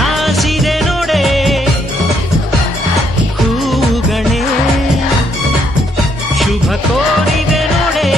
ಹಾಸಿದೆ ನೋಡೆ ಹೂಗಣೆ ಶುಭ ಕೋರಿದೆ ನೋಡೆ.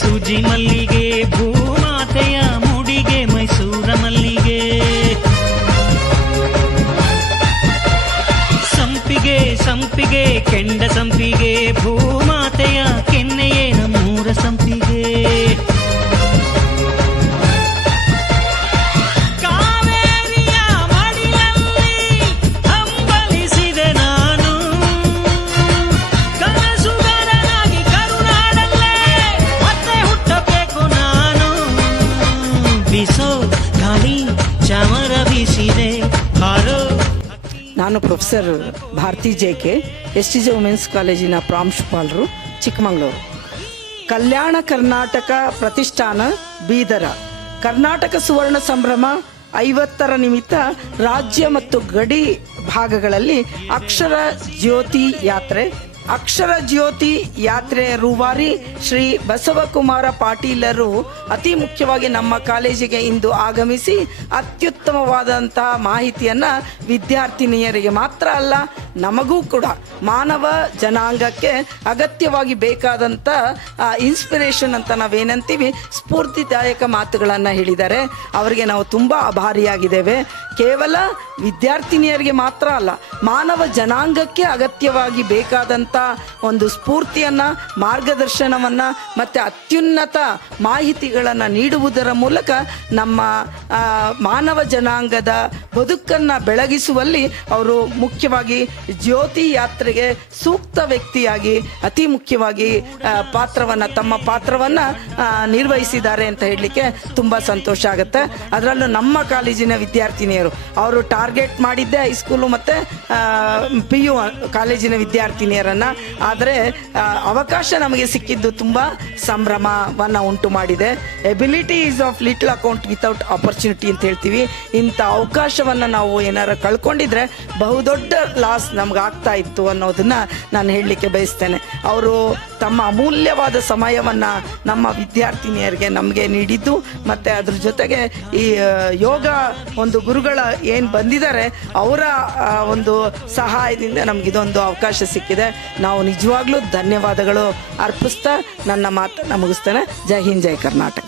ಸೂಜಿ ಮಲ್ಲಿಗೆ ಭೂಮಾತೆಯ ಮುಡಿಗೆ ಮೈಸೂರ ಮಲ್ಲಿಗೆ ಸಂಪಿಗೆ ಸಂಪಿಗೆ ಕೆಂಡ ಸಂಪಿಗೆ ಭೂಮಾತೆಯ ಕೆನ್ನೆಯೇ ನಮ್ಮೂರ ಸಂಪಿಗೆ. ಕಾವೇರಿಯ ಮಡಿಲಲ್ಲಿ ಹಂಬಲಿಸಿದೆ ನಾನು ಕನಸುಗಾರನಾಗಿ ಕರುನಾಡಲ್ಲೇ ಮತ್ತೆ ಹುಟ್ಟಬೇಕು ನಾನು. ಬಿಸೋ ಗಾಳಿ ಚಾಮರ ಬೀಸಿದೆ ಹಾರೋ. ನಾನು ಪ್ರೊಫೆಸರ್ ಭಾರತಿ ಜೆ.ಕೆ. STJ ವುಮೆನ್ಸ್ ಕಾಲೇಜಿನ ಪ್ರಾಂಶುಪಾಲರು, ಚಿಕ್ಕಮಗಳೂರು. ಕಲ್ಯಾಣ ಕರ್ನಾಟಕ ಪ್ರತಿಷ್ಠಾನ ಬೀದರ ಕರ್ನಾಟಕ ಸುವರ್ಣ ಸಂಭ್ರಮ 50ರ ನಿಮಿತ್ತ ರಾಜ್ಯ ಮತ್ತು ಗಡಿ ಭಾಗಗಳಲ್ಲಿ ಅಕ್ಷರ ಜ್ಯೋತಿ ಯಾತ್ರೆ ರೂವಾರಿ ಶ್ರೀ ಬಸವಕುಮಾರ ಪಾಟೀಲರು ಅತಿ ಮುಖ್ಯವಾಗಿ ನಮ್ಮ ಕಾಲೇಜಿಗೆ ಇಂದು ಆಗಮಿಸಿ ಅತ್ಯುತ್ತಮವಾದಂತಹ ಮಾಹಿತಿಯನ್ನು ವಿದ್ಯಾರ್ಥಿನಿಯರಿಗೆ ಮಾತ್ರ ಅಲ್ಲ ನಮಗೂ ಕೂಡ ಮಾನವ ಜನಾಂಗಕ್ಕೆ ಅಗತ್ಯವಾಗಿ ಬೇಕಾದಂಥ ಇನ್ಸ್ಪಿರೇಷನ್ ಅಂತ ನಾವೇನಂತೀವಿ ಸ್ಫೂರ್ತಿದಾಯಕ ಮಾತುಗಳನ್ನು ಹೇಳಿದ್ದಾರೆ. ಅವರಿಗೆ ನಾವು ತುಂಬ ಆಭಾರಿಯಾಗಿದ್ದೇವೆ. ಕೇವಲ ವಿದ್ಯಾರ್ಥಿನಿಯರಿಗೆ ಮಾತ್ರ ಅಲ್ಲ ಮಾನವ ಜನಾಂಗಕ್ಕೆ ಅಗತ್ಯವಾಗಿ ಬೇಕಾದಂಥ ಒಂದು ಸ್ಫೂರ್ತಿಯನ್ನು, ಮಾರ್ಗದರ್ಶನವನ್ನು ಮತ್ತು ಅತ್ಯುನ್ನತ ಮಾಹಿತಿಗಳನ್ನು ನೀಡುವುದರ ಮೂಲಕ ನಮ್ಮ ಮಾನವ ಜನಾಂಗದ ಬದುಕನ್ನು ಬೆಳಗಿಸುವಲ್ಲಿ ಅವರು ಮುಖ್ಯವಾಗಿ ಜ್ಯೋತಿ ಯಾತ್ರೆಗೆ ಸೂಕ್ತ ವ್ಯಕ್ತಿಯಾಗಿ ಅತಿ ಮುಖ್ಯವಾಗಿ ತಮ್ಮ ಪಾತ್ರವನ್ನು ನಿರ್ವಹಿಸಿದ್ದಾರೆ ಅಂತ ಹೇಳಲಿಕ್ಕೆ ತುಂಬ ಸಂತೋಷ ಆಗುತ್ತೆ. ಅದರಲ್ಲೂ ನಮ್ಮ ಕಾಲೇಜಿನ ವಿದ್ಯಾರ್ಥಿನಿಯರು ಅವರು ಟಾರ್ಗೆಟ್ ಮಾಡಿದ್ದೆ ಹೈಸ್ಕೂಲು ಮತ್ತು PU ಕಾಲೇಜಿನ ವಿದ್ಯಾರ್ಥಿನಿಯರನ್ನು. ಆದರೆ ಅವಕಾಶ ನಮಗೆ ಸಿಕ್ಕಿದ್ದು ತುಂಬ ಸಂಭ್ರಮವನ್ನು ಉಂಟು ಮಾಡಿದೆ. Ability is of little account without opportunity ಅಂತ ಹೇಳ್ತೀವಿ. ಇಂಥ ಅವಕಾಶವನ್ನು ನಾವು ಏನಾರು ಕಳ್ಕೊಂಡಿದ್ರೆ ಬಹುದೊಡ್ಡ ಲಾಸ್ ನಮ್ಗೆ ಆಗ್ತಾ ಇತ್ತು ಅನ್ನೋದನ್ನು ನಾನು ಹೇಳಲಿಕ್ಕೆ ಬಯಸ್ತೇನೆ. ಅವರು ತಮ್ಮ ಅಮೂಲ್ಯವಾದ ಸಮಯವನ್ನು ನಮ್ಮ ವಿದ್ಯಾರ್ಥಿನಿಯರಿಗೆ ನಮಗೆ ನೀಡಿದ್ದು ಮತ್ತು ಅದ್ರ ಜೊತೆಗೆ ಈ ಯೋಗ ಒಂದು ಗುರುಗಳ ಏನು ಬಂದಿದ್ದಾರೆ ಅವರ ಒಂದು ಸಹಾಯದಿಂದ ನಮಗಿದೊಂದು ಅವಕಾಶ ಸಿಕ್ಕಿದೆ. ನಾವು ನಿಜವಾಗ್ಲೂ ಧನ್ಯವಾದಗಳು ಅರ್ಪಿಸ್ತಾ ನನ್ನ ಮಾತನ್ನು ಮುಗಿಸ್ತೇನೆ. ಜೈ ಹಿಂದ್, ಜೈ ಕರ್ನಾಟಕ.